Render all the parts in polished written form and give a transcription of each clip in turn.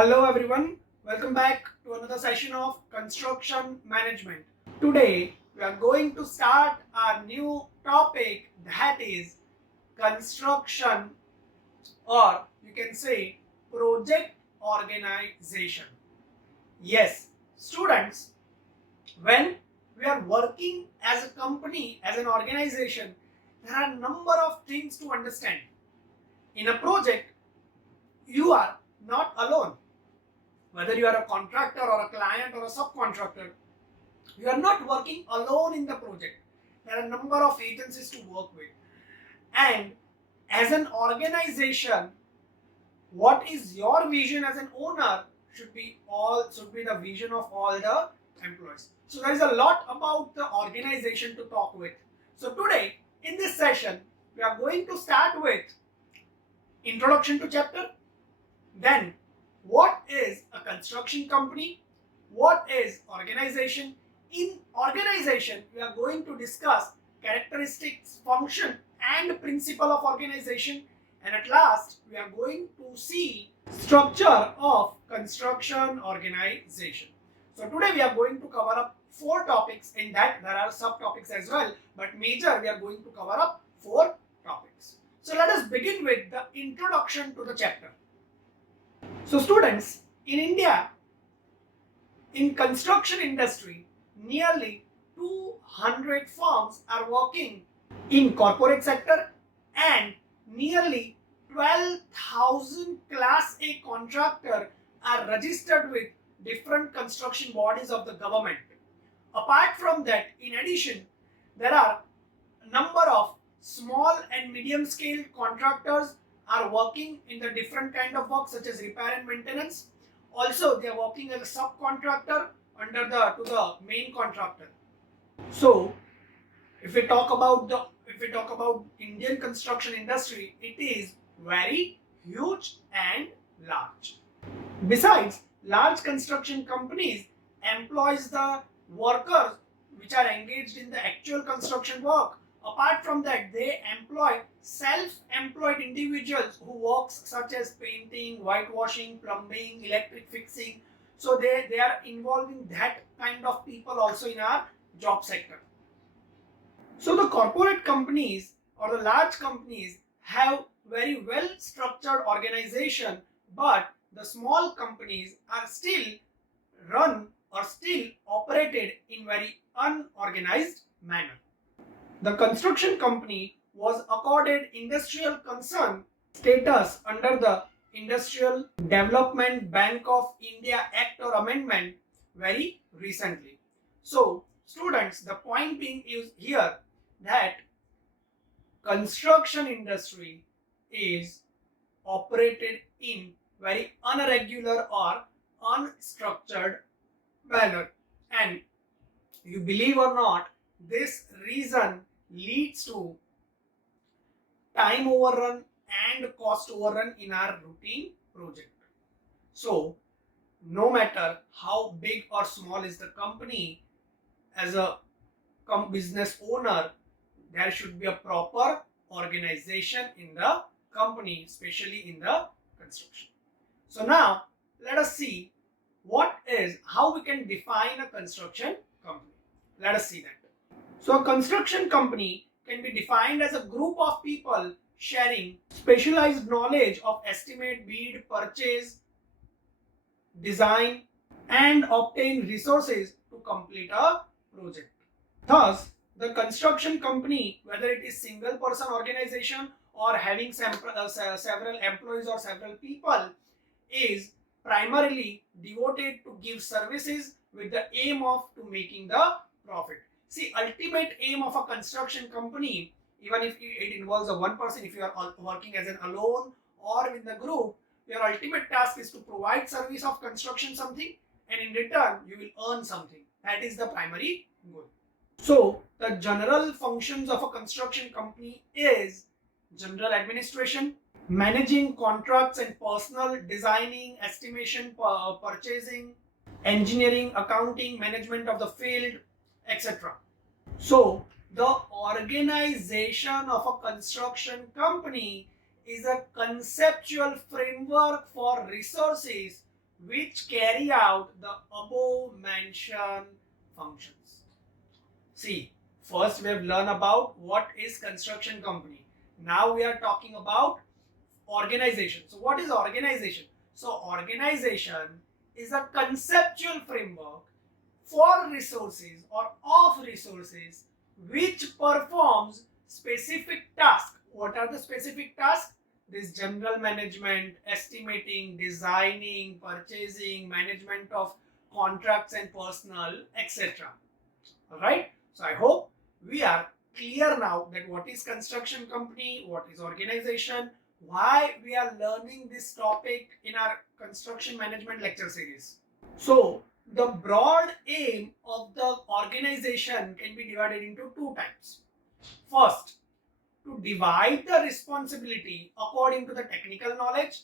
Hello everyone, welcome back to another session of construction management. Today we are going to start our new topic, that is construction, or you can say project organization. Yes, students, when we are working as a company, as an organization, there are a number of things to understand. In a project, you are not alone. Whether you are a contractor or a client or a subcontractor, you are not working alone in the project. There are a number of agencies to work with. And as an organization, what is your vision as an owner should be the vision of all the employees. So there is a lot about the organization to talk with. So today in this session, we are going to start with introduction to chapter, then what is a construction company, what is organization. In organization, we are going to discuss characteristics, function and principle of organization, and at last we are going to see structure of construction organization. So today we are going to cover up 4 topics. In that there are subtopics as well, but major we are going to cover up 4 topics. So let us begin with the introduction to the chapter. So students, in India, in construction industry, nearly 200 firms are working in corporate sector and nearly 12,000 Class A contractors are registered with different construction bodies of the government. Apart from that, in addition, there are a number of small and medium scale contractors are working in the different kind of work such as repair and maintenance. Also, they are working as a subcontractor under to the main contractor. So, if we talk about Indian construction industry, it is very huge and large. Besides, large construction companies employs the workers which are engaged in the actual construction work. Apart from that, they employ self-employed individuals who works such as painting, whitewashing, plumbing, electric fixing. So they are involving that kind of people also in our job sector. So the corporate companies or the large companies have very well structured organization, but the small companies are still run or still operated in very unorganized manner. The construction company was accorded industrial concern status under the Industrial Development Bank of India Act or Amendment very recently. So, students, the point being is here that construction industry is operated in very irregular or unstructured manner, and you believe or not, this reason leads to time overrun and cost overrun in our routine project. So no matter how big or small is the company, as a business owner, there should be a proper organization in the company, especially in the construction. So now let us see how we can define a construction company. Let us see that. So a construction company can be defined as a group of people sharing specialized knowledge of estimate, bid, purchase, design and obtain resources to complete a project. Thus, the construction company, whether it is single person organization or having several employees or several people, is primarily devoted to give services with the aim of to making the profit. See, ultimate aim of a construction company, even if it involves a one person, if you are working as an alone or with the group, your ultimate task is to provide service of construction something, and in return you will earn something. That is the primary goal. So the general functions of a construction company is general administration, managing contracts and personnel, designing, estimation, purchasing, engineering, accounting, management of the field, etc. So the organization of a construction company is a conceptual framework for resources which carry out the above mentioned functions. See, first we have learned about what is construction company. Now we are talking about organization. So what is organization? So organization is a conceptual framework for resources or of resources which performs specific tasks. What are the specific tasks? This general management, estimating, designing, purchasing, management of contracts and personnel, etc. Alright, so I hope we are clear now that what is construction company, what is organization, why we are learning this topic in our construction management lecture series. So the broad aim of the organization can be divided into two types. First, to divide the responsibility according to the technical knowledge,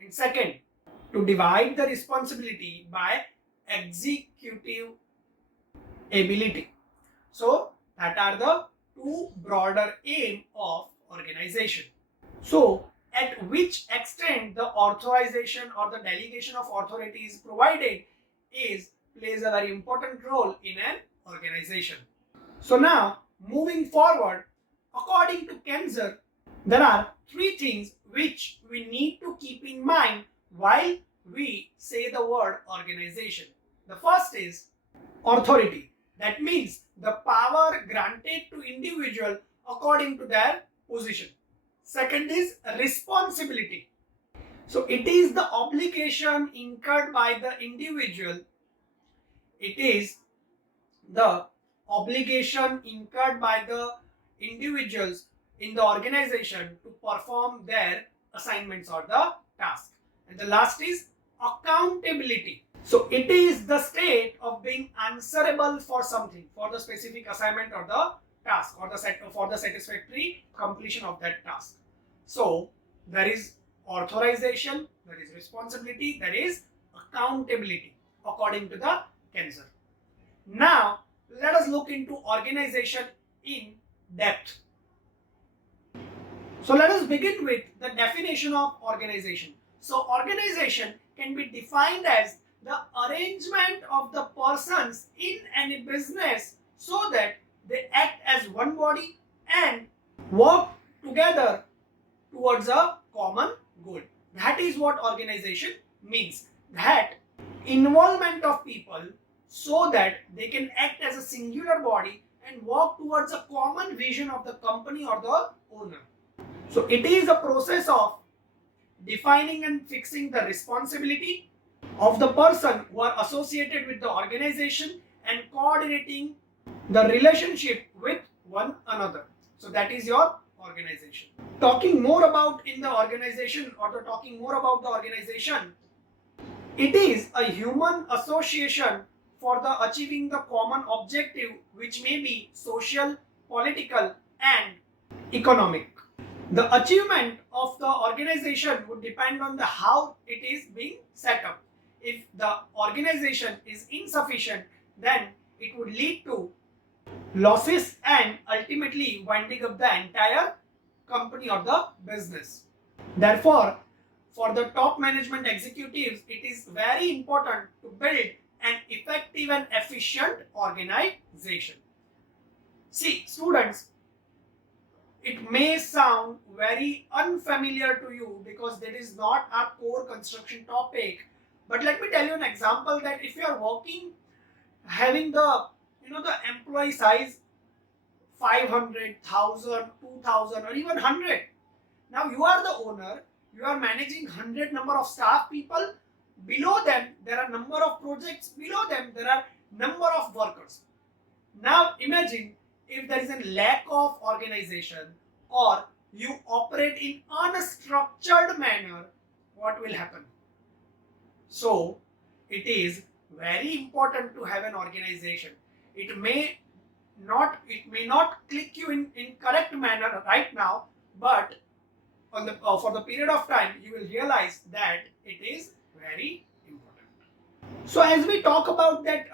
and second, to divide the responsibility by executive ability. So that are the two broader aim of organization. So at which extent the authorization or the delegation of authority is provided plays a very important role in an organization. So now moving forward, according to Kenzer, there are three things which we need to keep in mind while we say the word organization. The first is authority. That means the power granted to individual according to their position. Second is responsibility. So it is the obligation incurred by the individual. It is the obligation incurred by the individuals in the organization to perform their assignments or the task. And the last is accountability. So it is the state of being answerable for something, for the specific assignment or the task or for the satisfactory completion of that task. So there is authorization, there is responsibility, there is accountability according to the Kenzer. Now let us look into organization in depth. So let us begin with the definition of organization. So organization can be defined as the arrangement of the persons in any business so that they act as one body and work together towards a common goal. That is what organization means. That involvement of people so that they can act as a singular body and work towards a common vision of the company or the owner. So it is a process of defining and fixing the responsibility of the person who are associated with the organization and coordinating the relationship with one another. So that is your organization. Talking more about in the organization or talking more about the organization, it is a human association for the achieving the common objective which may be social, political and economic. The achievement of the organization would depend on the how it is being set up. If the organization is insufficient, then it would lead to losses and ultimately winding up the entire company or the business. Therefore, for the top management executives, it is very important to build an effective and efficient organization. See, students, it may sound very unfamiliar to you because that is not our core construction topic. But let me tell you an example that if you are working having the employee size 500, 1000, 2000 or even 100. Now you are the owner, you are managing 100 number of staff people. Below them there are number of projects, below them there are number of workers. Now imagine if there is a lack of organization or you operate in unstructured manner, what will happen? So it is very important to have an organization. It may not click you in correct manner right now, but on the for the period of time you will realize that it is very important. So as we talk about that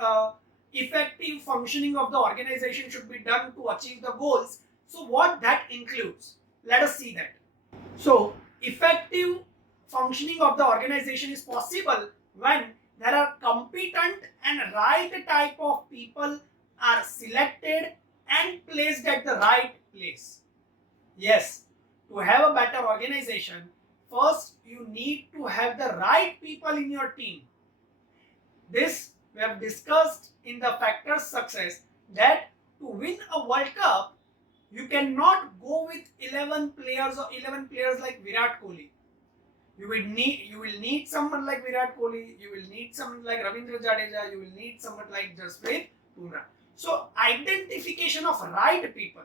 effective functioning of the organization should be done to achieve the goals. So what that includes? Let us see that. So effective functioning of the organization is possible when there are competent and right type of people are selected and placed at the right place. Yes, to have a better organization, first you need to have the right people in your team. This we have discussed in the factors success, that to win a World Cup, you cannot go with 11 players or 11 players like Virat Kohli. You will need someone like Virat Kohli, you will need someone like Ravindra Jadeja, you will need someone like Jasprit Bumrah. So identification of right people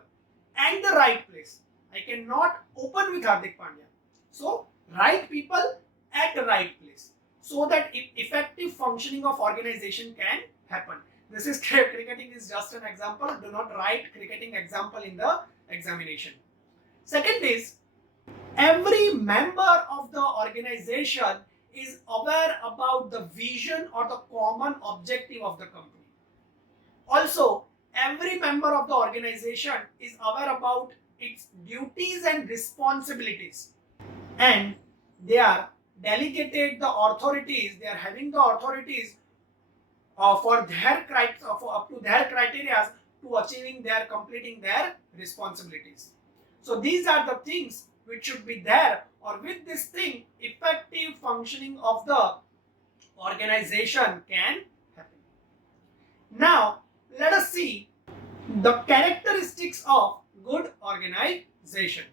and the right place. I cannot open with Hardik Pandya. So right people at the right place, so that effective functioning of organization can happen. This is cricketing is just an example. Do not write cricketing example in the examination. Second is, every member of the organization is aware about the vision or the common objective of the company. Also, every member of the organization is aware about its duties and responsibilities, and they are delegated the authorities, they are having the authorities for their up to their criteria to achieving their completing their responsibilities. So these are the things which should be there, or with this thing effective functioning of the organization can happen. Now let us see the characteristics of good organization.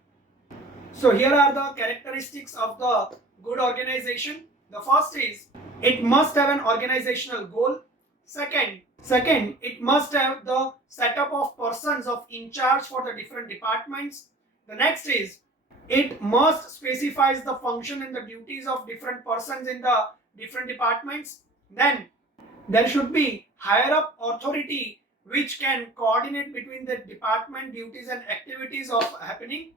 So here are the characteristics of the good organization. The first is, it must have an organizational goal. Second, it must have the setup of persons of in charge for the different departments. The next is, it must specifies the function and the duties of different persons in the different departments. Then there should be higher up authority which can coordinate between the department duties and activities of happening.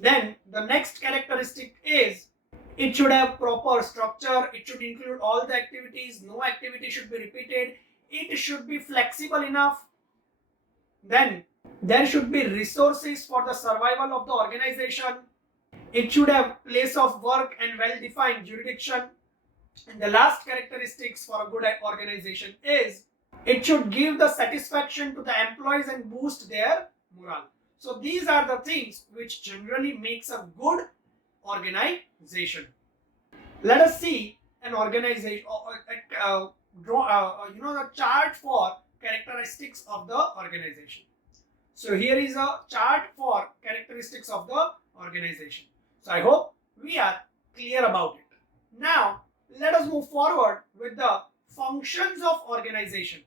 Then the next characteristic is, it should have proper structure, it should include all the activities, no activity should be repeated, it should be flexible enough. Then there should be resources for the survival of the organization. It should have place of work and well-defined jurisdiction. And the last characteristics for a good organization is, it should give the satisfaction to the employees and boost their morale. So these are the things which generally makes a good organization. Let us see an organization, the chart for characteristics of the organization. So here is a chart for characteristics of the organization. So I hope we are clear about it. Now let us move forward with the functions of organization.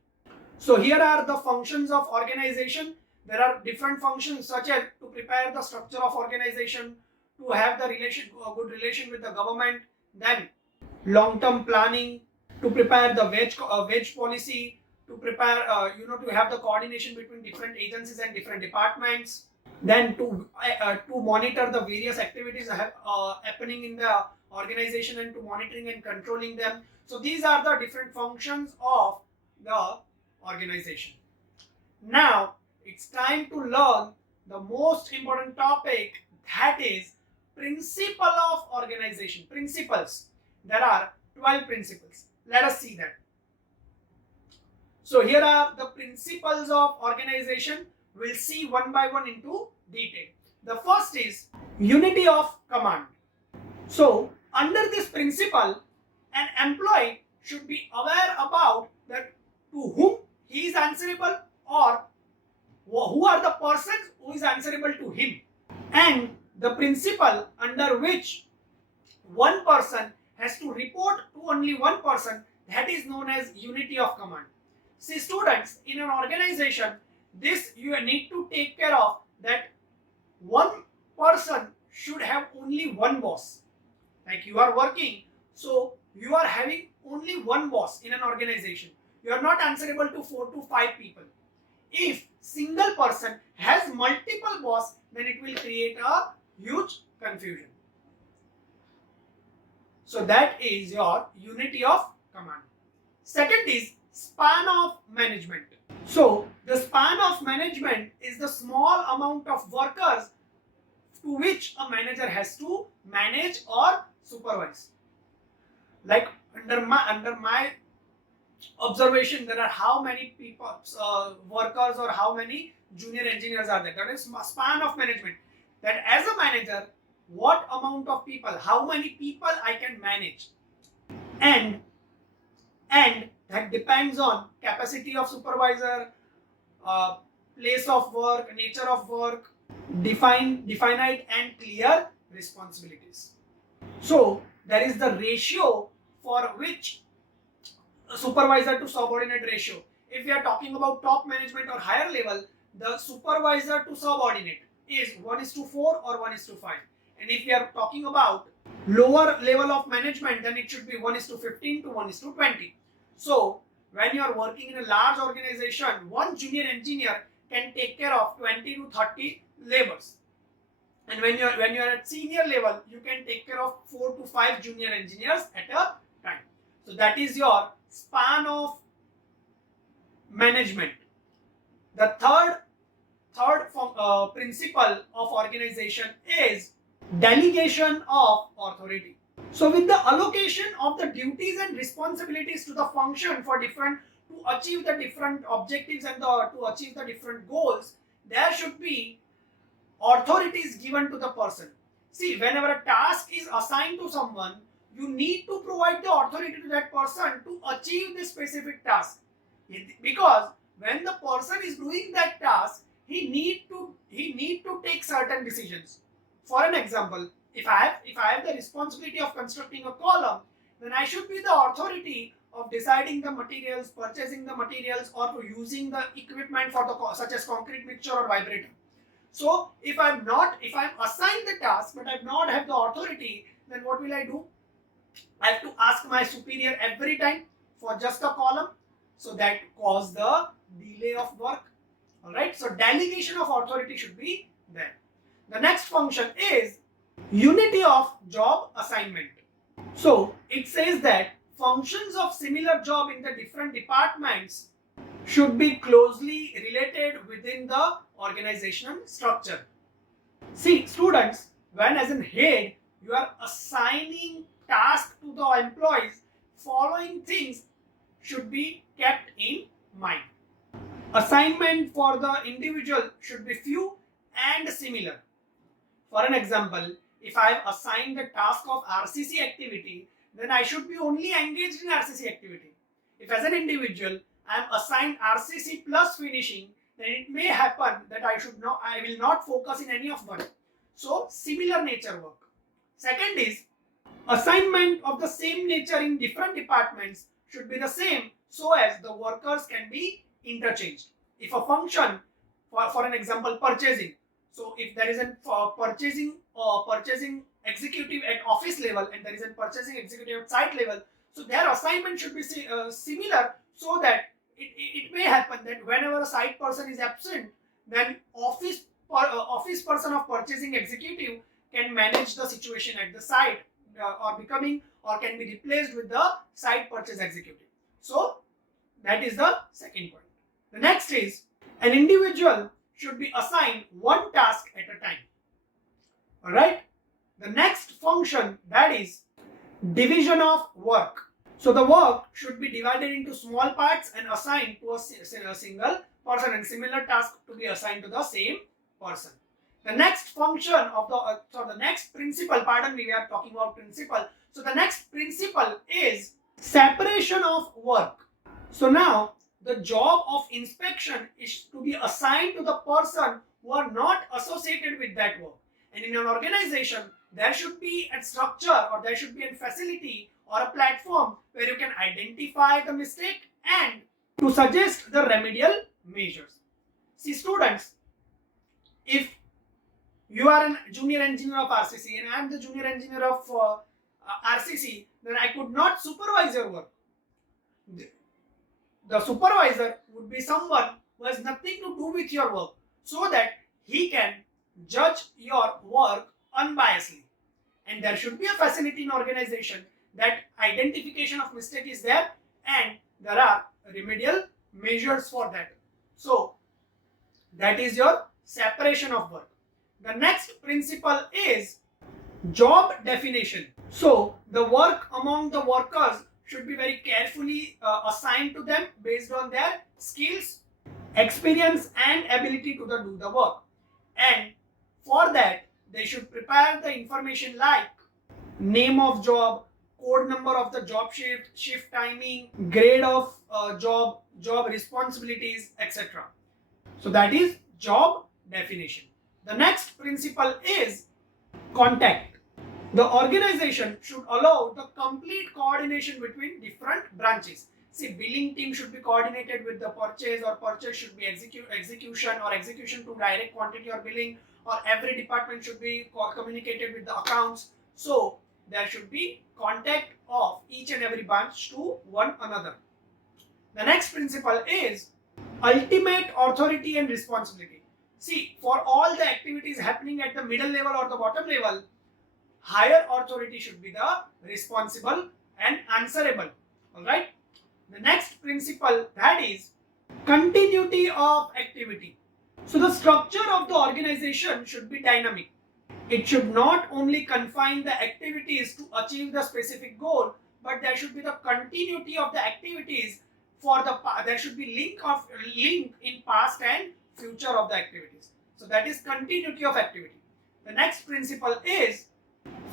So here are the functions of organization. There are different functions such as to prepare the structure of organization, to have the good relation with the government, then long-term planning, to prepare the wage policy, to prepare to have the coordination between different agencies and different departments, then to monitor the various activities happening in the organization and to monitoring and controlling them. So these are the different functions of the organization. Now it's time to learn the most important topic, that is principle of organization. Principles. There are 12 principles. Let us see that. So here are the principles of organization. We'll see one by one into detail. The first is unity of command. So under this principle, an employee should be aware about that to whom he is answerable, or who are the persons who is answerable to him, and the principle under which one person has to report to only one person, that is known as unity of command. See students, in an organization, this you need to take care of, that one person should have only one boss. Like you are working, so you are having only one boss in an organization. You are not answerable to 4 to 5 people. If single person has multiple boss, then it will create a huge confusion. So that is your unity of command. Second is span of management. So the span of management is the small amount of workers to which a manager has to manage or supervise. Like under my observation, there are how many people, workers, or how many junior engineers are there. That is span of management. That as a manager, what amount of people, how many people I can manage, and that depends on capacity of supervisor, uh, place of work, nature of work, definite and clear responsibilities. So there is the ratio for which supervisor to subordinate ratio. If we are talking about top management or higher level, the supervisor to subordinate is 1:4 or 1:5. And if we are talking about lower level of management, then it should be 1:15 to 1:20. So when you are working in a large organization, one junior engineer can take care of 20 to 30 laborers. And when you are at senior level, you can take care of 4 to 5 junior engineers at a time. So that is your span of management. The third principle of organization is delegation of authority. So with the allocation of the duties and responsibilities to the function for different, to achieve the different objectives and to achieve the different goals, there should be authority is given to the person. See, whenever a task is assigned to someone, you need to provide the authority to that person to achieve this specific task. Because when the person is doing that task, he need to take certain decisions. For an example, if I have the responsibility of constructing a column, then I should be the authority of deciding the materials, purchasing the materials, or to using the equipment for the such as concrete mixture or vibrator. So if I'm assigned the task but I not have the authority, then what will I do? I have to ask my superior every time for just a column. So that cause the delay of work. Alright, so delegation of authority should be there. The next function is unity of job assignment. So it says that functions of similar job in the different departments should be closely related within the organizational structure. See, students, when as in head, you are assigning tasks to the employees, following things should be kept in mind. Assignment for the individual should be few and similar. For an example, if I have assigned the task of RCC activity, then I should be only engaged in RCC activity. If as an individual I am assigned RCC plus finishing, then it may happen that I will not focus in any of one. So similar nature work. Second is assignment of the same nature in different departments should be the same so as the workers can be interchanged. If a function, for an example, purchasing. So if there is a purchasing executive at office level and there is a purchasing executive at site level, so their assignment should be similar so that it may happen that whenever a site person is absent, then office person of purchasing executive can manage the situation at the site or can be replaced with the site purchase executive. So that is the second point. The next is an individual should be assigned one task at a time. Alright. The next function, that is division of work. So the work should be divided into small parts and assigned to a single person, and similar task to be assigned to the same person. The next function of the next principle, pardon me, we are talking about principle. So the next principle is separation of work. So now the job of inspection is to be assigned to the person who are not associated with that work. And in an organization, there should be a structure or there should be a facility or a platform where you can identify the mistake and to suggest the remedial measures. See, students, if you are a junior engineer of RCC and I am the junior engineer of RCC, then I could not supervise your work. The supervisor would be someone who has nothing to do with your work so that he can judge your work unbiasedly. And there should be a facility in organization that identification of mistake is there and there are remedial measures for that. So that is your separation of work. The next principle is Job definition. So the work among the workers should be very carefully assigned to them based on their skills, experience and ability to do the work. And for that, they should prepare the information like name of job, code number of the job shift timing, grade of job responsibilities, etc. So that is job definition. The next principle is contact. The organization should allow the complete coordination between different branches. See, billing team should be coordinated with the purchase, or purchase should be execution, or execution to direct quantity or billing, or every department should be communicated with the accounts. So there should be contact of each and every branch to one another. The next principle is ultimate authority and responsibility. See, for all the activities happening at the middle level or the bottom level, higher authority should be the responsible and answerable. All right. The next principle, that is continuity of activity. So the structure of the organization should be dynamic. It should not only confine the activities to achieve the specific goal, but there should be the continuity of the activities. There should be link in past and future of the activities. So that is continuity of activity. The next principle is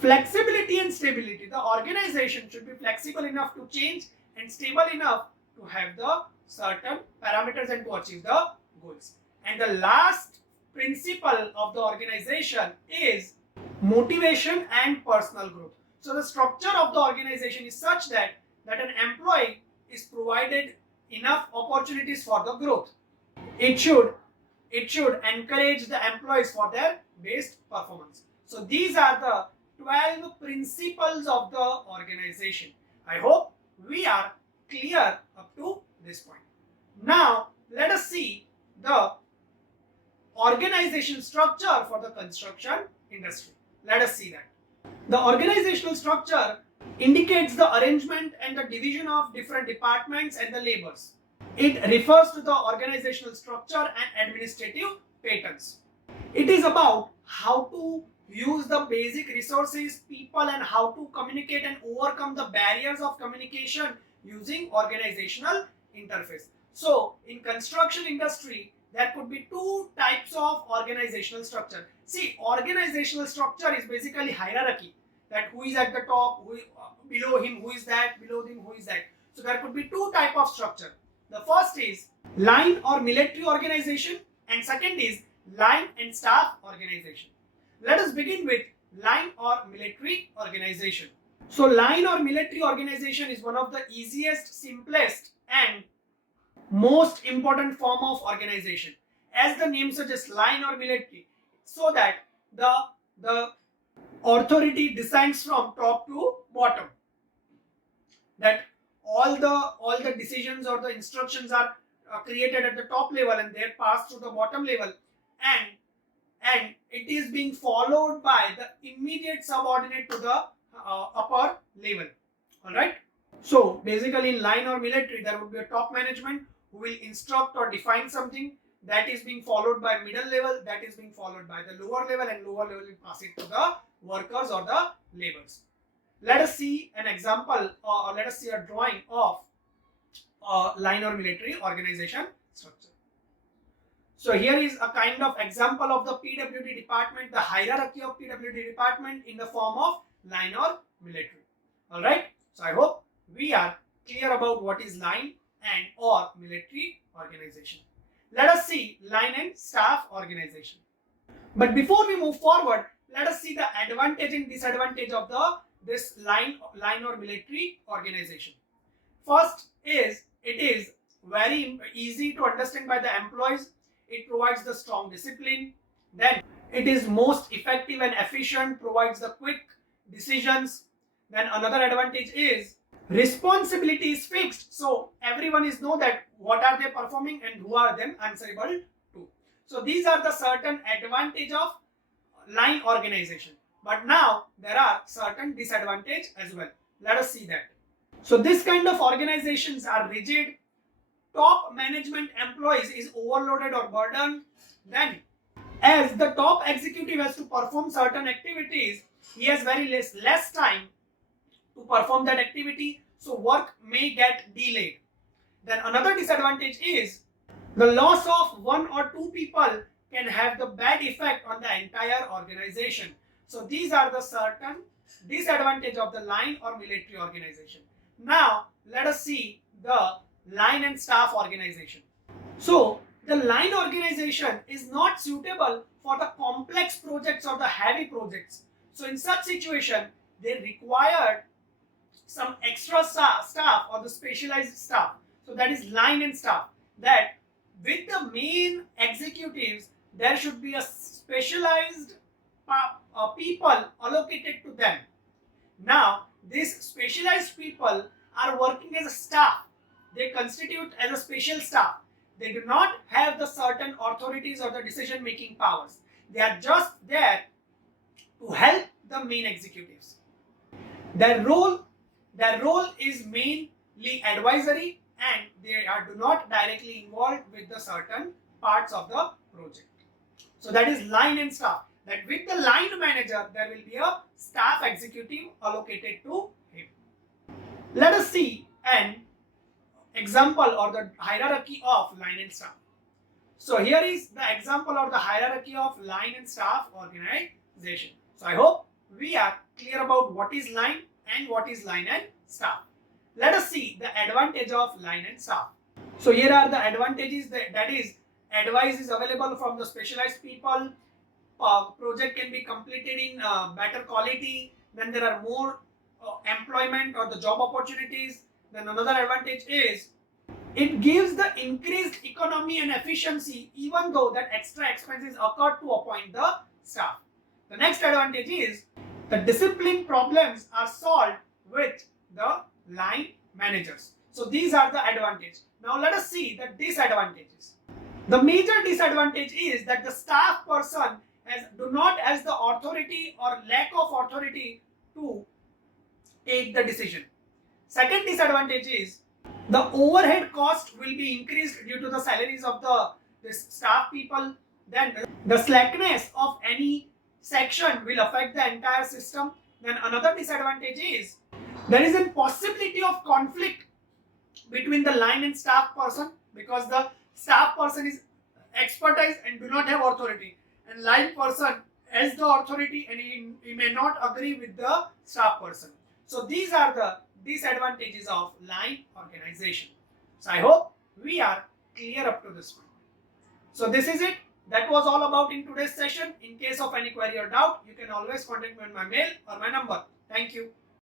flexibility and stability. The organization should be flexible enough to change and stable enough to have the certain parameters and to achieve the goals. And the last principle of the organization is motivation and personal growth. So the structure of the organization is such that an employee is provided enough opportunities for the growth. It should encourage the employees for their best performance. So these are the 12 principles of the organization. I hope we are clear up to this point. Now let us see the organization structure for the construction industry. Let us see that. The organizational structure indicates the arrangement and the division of different departments and the labors. It refers to the organizational structure and administrative patterns. It is about how to use the basic resources, people, and how to communicate and overcome the barriers of communication using organizational interface. So in construction industry, there could be two types of organizational structure. See, organizational structure is basically hierarchy, that who is at the top, below him, who is that, below him, who is that. So there could be two type of structure. The first is line or military organization, and second is line and staff organization. Let us begin with line or military organization. So line or military organization is one of the easiest, simplest and most important form of organization. As the name suggests, line or military, so that the authority descends from top to bottom. That all the decisions or the instructions are created at the top level and they pass through the bottom level, and it is being followed by the immediate subordinate to the upper level. All right. So basically in line or military, there would be a top management who will instruct or define something, that is being followed by middle level, that is being followed by the lower level, and lower level will pass it to the workers or the laborers. Let us see an example, or let us see a drawing of line or military organization structure. So here is a kind of example of the PWD department, the hierarchy of PWD department in the form of line or military. All right. So I hope we are clear about what is line and or military organization. Let us see line and staff organization. But before we move forward, let us see the advantage and disadvantage of this line or military organization. First is, it is very easy to understand by the employees. It provides the strong discipline. Then it is most effective and efficient, provides the quick decisions. Then another advantage is responsibility is fixed. So everyone is know that what are they performing and who are them answerable to. So these are the certain advantage of line organization. But now there are certain disadvantage as well. Let us see that. So this kind of organizations are rigid. Top management employees is overloaded or burdened. Then as the top executive has to perform certain activities, he has very less time to perform that activity, so work may get delayed. Then another disadvantage is the loss of one or two people can have the bad effect on the entire organization. So these are the certain disadvantage of the line or military organization. Now let us see the line and staff organization. So the line organization is not suitable for the complex projects or the heavy projects. So in such situation, they require some extra staff or the specialized staff. So that is line and staff. That with the main executives, there should be a specialized people allocated to them. Now, these specialized people are working as a staff. They constitute as a special staff. They do not have the certain authorities or the decision making powers. They are just there to help the main executives. Their role is mainly advisory, and they do not directly involved with the certain parts of the project. So that is line and staff. That with the line manager, there will be a staff executive allocated to him. Let us see an example or the hierarchy of line and staff. So here is the example of the hierarchy of line and staff organization. So I hope we are clear about what is line and what is line and staff. Let us see the advantage of line and staff. So here are the advantages, that is advice is available from the specialized people, project can be completed in better quality, then there are more employment or the job opportunities. Then another advantage is it gives the increased economy and efficiency even though that extra expenses occur to appoint the staff. The next advantage is the discipline problems are solved with the line managers. So these are the advantages. Now let us see the disadvantages. The major disadvantage is that the staff person do not has the authority or lack of authority to take the decision. Second disadvantage is the overhead cost will be increased due to the salaries of the staff people. Then the slackness of any section will affect the entire system. Then another disadvantage is there is a possibility of conflict between the line and staff person, because the staff person is expertise and do not have authority, and line person has the authority and he may not agree with the staff person. So these are the disadvantages of line organization. So I hope we are clear up to this point. So this is it. That was all about in today's session. In case of any query or doubt, you can always contact me on my mail or my number. Thank you.